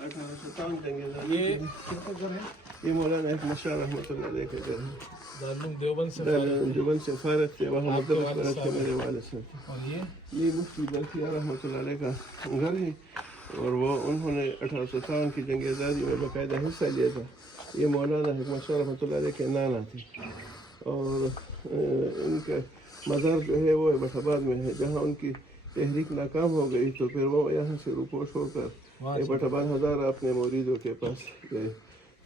1857 جنگ آزادی یہ کتنا گھر ہے؟ یہ مولانا احمد شاہ رحمۃ اللہ علیہ کا گھر ہے. دارالعلوم دیوبند سے دیوبند سے فارغ تھے, وہاں آپ کے مدرس والد پڑھتے صاحب میرے والد صاحب. اور یہ مفتی بلخیہ رحمۃ اللہ علیہ کا گھر ہے, اور وہ انہوں نے 1857 کی جنگ آزادی میں باقاعدہ حصہ لیا تھا. یہ مولانا حکمت شاہ رحمۃ اللہ علیہ کے نانا تھے, اور ان کا مزار جو ہے وہ ایبٹ آباد میں ہے. جہاں ان کی تحریک ناکام ہو گئی تو پھر وہ یہاں سے روپوش ہو کر ایبٹ آباد ہزارہ اپنے موریدوں کے پاس گئے,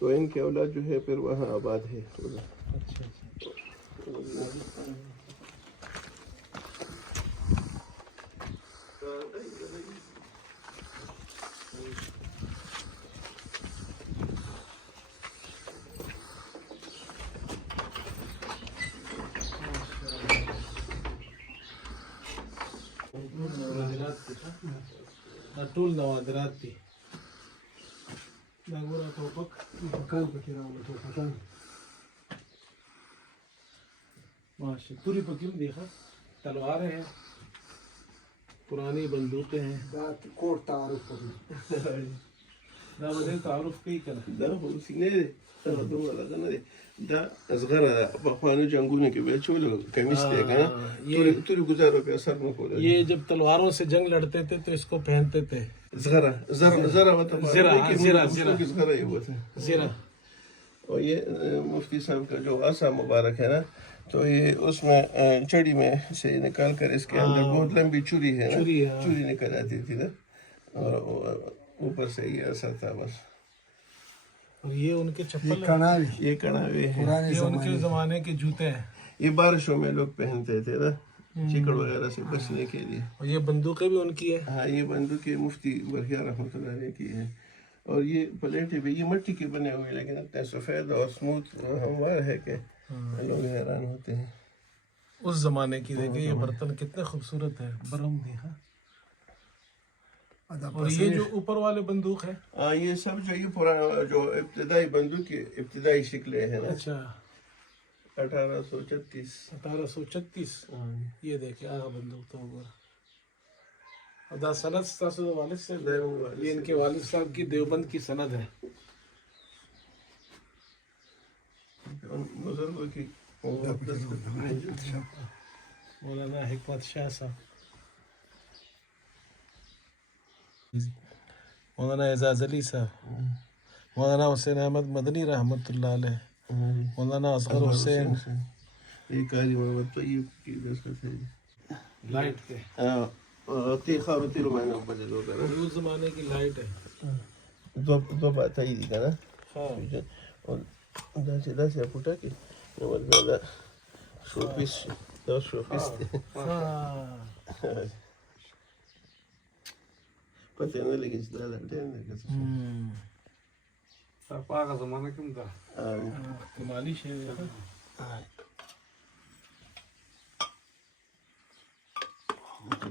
تو ان کے اولاد جو ہے پھر وہاں آباد ہے. اچھا ټول نوادرات دي دا ګوره ټوپک مکان پکې راوړل ټوپکان ماشاء توری پکې هم دي ښه تلواریں ہیں پرانی بندوقیں ہیں دا کوټ تعارف وکړي دا به تعارف کوي کنه دا خو سینې دی, دا دومره لږه نه دی, دا اصغره ده. پخوانو جنګونو کې به یې چولو کمیس دی که نه, تورې ګزارو پې اثر نه کولی. یہ جب تلواروں سے جنگ لڑتے تھے تو اس کو پہنتے تھے زغرہ ورته زرہ یې ہوتا. زرہ. اور یہ مفتی صاحب کا جو عصا مبارک ہے نا, تو یہ اس میں چڑی میں سے نکال کر اس کے اندر بہت لمبی چوری ہے نا, چوری نکل آتی تھی نا, اور اوپر سے یہ اثر تھا بس. اور یہ ان کے چپل ہیں, کڑاوی یہ کڑاوے ہیں, یہ ان کے زمانے کے جوتے ہیں. یہ بارشوں میں لوگ پہنتے تھے نا, چکڑ وغیرہ سے بچنے کے لیے. اور یہ بندوقیں بھی ان کی ہے. ہاں, یہ بندوقیں مفتی بلخیہ رحمۃ اللہ علیہ کی ہیں. اور یہ پلیٹیں بھی یہ مٹی کے بنے ہوئے, لیکن اتنے سفید اور اسموتھ اور ہموار ہے کہ لوگ حیران ہوتے ہیں. اس زمانے کی دیکھیں یہ برتن کتنے خوبصورت ہے, برہم بھی. اور یہ جو اوپر والے بندوق ہے, ہاں یہ سب جو یہ پرانا جو ابتدائی بندوق کی ابتدائی شکلیں ہیں نا, اچھا 1836. یہ دیکھیں آگا بندوق تو ہوگا. دا سند ستاسو والد سے, یہ ان کے والد صاحب کی دیوبند کی سند ہے. بزرگوں کی مولانا حکمت شاہ صاحب, مولانا اعزاز علی صاحب, مولانا حسین احمد مدنی رحمۃ اللہ علیہ, مولانا اصغر حسین. یہ قاری محمد طیب کی دستخط ہے. لائٹ کے خارو تیرو مہینہ بجے دو کر اس زمانے کی لائٹ ہے. دو بات ہے دی کنا, اور دا سے پوٹا کے نمبر دا شوپیس دا شوپیس دی پتہ نه لګی چې دا ډېر نه کڅ په هغه زمانه کې دا کمالی شی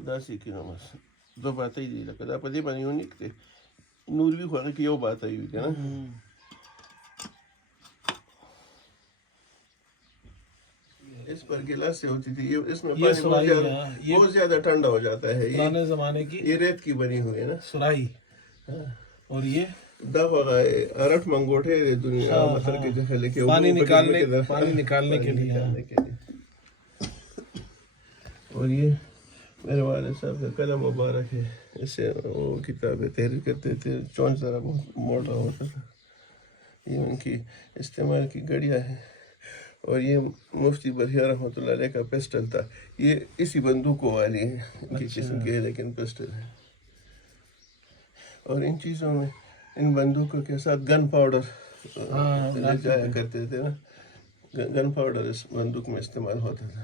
دا سی کې نو مس دو باتې دی لکه دا په دې باندې یونیک دی, نور وی خو هغه کې یو باتې وي کنه. اس پر گلاس سے ہوتی تھی, اس میں پانی بہت زیادہ ٹھنڈا ہو جاتا ہے. پرانے زمانے کی یہ ریت کی بنی ہوئی ہے نا سرائی. اور یہ دغه ارٹ منگوٹے دنیا مطلب کہ جو لے کے پانی نکالنے کے لیے. اور یہ میرے والد صاحب کا قلم مبارک ہے, اس سے وہ کتابیں تحریر کرتے تھے. چون ذرا بہت موٹا ہوتا تھا. یہ ان کی استعمال کی گڑیاں ہیں. اور یہ مفتی بلخیہ رحمۃ اللہ علیہ کا پسٹل تھا, یہ اسی بندوقوں والی ہیں ان کی قسم کے, لیکن پسٹل ہے. اور ان چیزوں میں ان بندوقوں کے ساتھ گن پاؤڈر جایا کرتے تھے نا, گن پاؤڈر اس بندوق میں استعمال ہوتا تھا.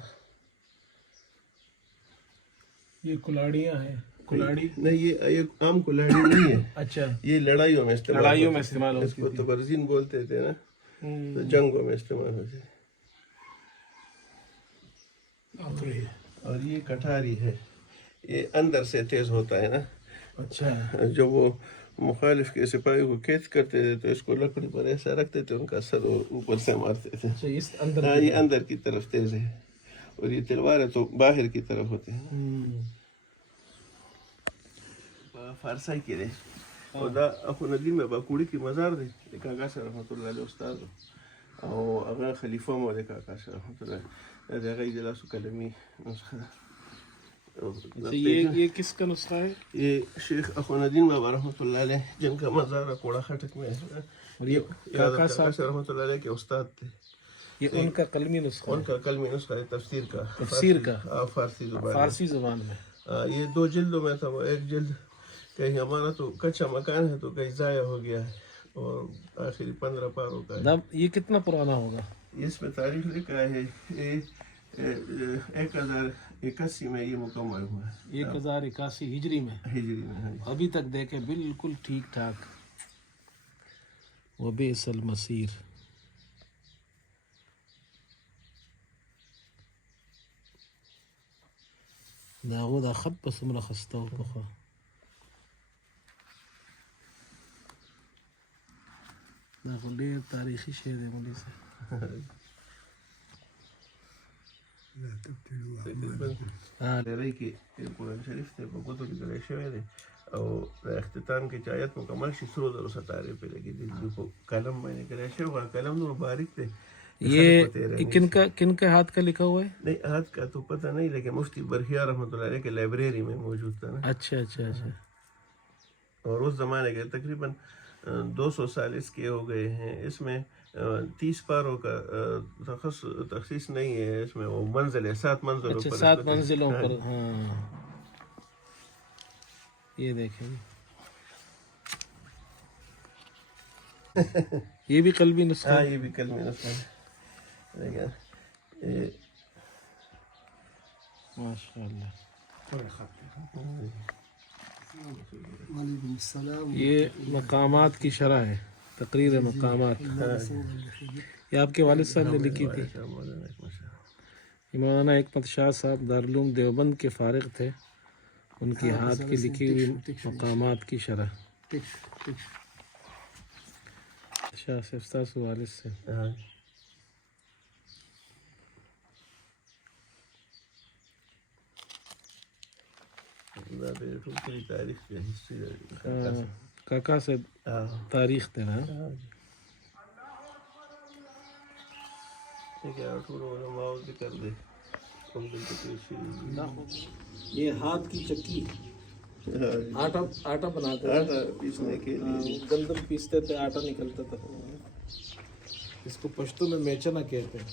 یہ کلاڑیاں ہیں, کلاڑی نہیں یہ عام کلاڑی نہیں ہے. اچھا, یہ لڑائیوں میں استعمال اس کو تبرزین بولتے تھے نا, تو جنگوں میں استعمال ہوتے. اور یہ کٹاری ہے, یہ اندر سے تیز ہوتا ہے نا. اچھا, جو وہ مخالف کے سپاہی کو قید کرتے تھے تو اس کو لکڑی پر ایسا رکھتے تھے, ان کا سر اوپر سے مارتے تھے. یہ اندر کی طرف تیز ہے, اور یہ تلوار ہے تو باہر کی طرف ہوتے ہیں. فارسائی کے او دا اخو ندیم باکوړي کې مزار دی د کاکا سره رحمت الله علیه استاد او هغه خلیفه مو د کاکا سره رحمت الله د هغه د لاسو قلمي نسخه ده. یہ کس کا نسخہ ہے؟ یہ شیخ اخو ندیم بابا رحمۃ اللہ علیہ جن کا مزار کوڑا خٹک میں ہے. اور یہ کاکا صاحب رحمۃ اللہ علیہ کے استاد تھے. یہ ان کا قلمی نسخہ ان کا قلمی نسخہ ہے تفسیر کا فارسی زبان فارسی زبان میں. یہ 2 جلدوں میں تھا. وہ ایک جلد کہیں ہمارا تو کچا مکان ہے تو کہیں ضائع ہو گیا ہے اور آخری 15 پاروں کا ہے. یہ کتنا پرانا ہوگا؟ اس میں تاریخ لکھا ہے 1081 میں یہ مکمل ہوا ہے. 1081 ہجری میں. ہجری میں. ابھی تک دیکھیں بالکل ٹھیک ٹھاک. وبئس المصیر. دا خط په څومره خسته و پخوا. دا خو ډېر تاریخي شی دی مولوي صاحب. ډیری کې قرآن شریف ته په ګوتو لیکلی شوی دی او د اختتام کې چې آیت مکمل شي 100 ستارې پرې لګېدلي دي په قلم باندې کلی شوی. قلم نور باریک دی. یہ کن کے ہاتھ کا لکھا ہوا ہے؟ نہیں ہاتھ کا تو پتہ نہیں لیکن مفتی برقیہ رحمۃ اللہ علیہ کے لائبریری میں موجود تھا نا. اچھا اچھا اچھا. اور اس زمانے کے تقریباً 200 سال اس کے ہو گئے ہیں. اس میں 30 پاروں کا تخصیص نہیں ہے. اس میں وہ منزل ہے 7 منزلوں پر. 7 منزلوں پر. ہاں یہ دیکھیں یہ بھی قلبی نسخہ. ہاں یہ بھی قلبی نسخہ ہے. ماشاء اللہ. وعلیکم السلام. یہ مقامات کی شرح ہے. تقریر مقامات یہ آپ کے والد صاحب نے لکھی تھی. یہ مولانا حکمت شاہ صاحب دارالعلوم دیوبند کے فارغ تھے. ان کی ہاتھ کی لکھی ہوئی مقامات کی شرح. شاہ سے استاد والد سے. کاکا سے تاریخ دینا. یہ ہاتھ کی چکی آٹا بناتے تھے. پیسنے کے لیے گندم پیستے تھے آٹا نکلتا تھا. اس کو پشتو میں میچنا کہتے ہیں.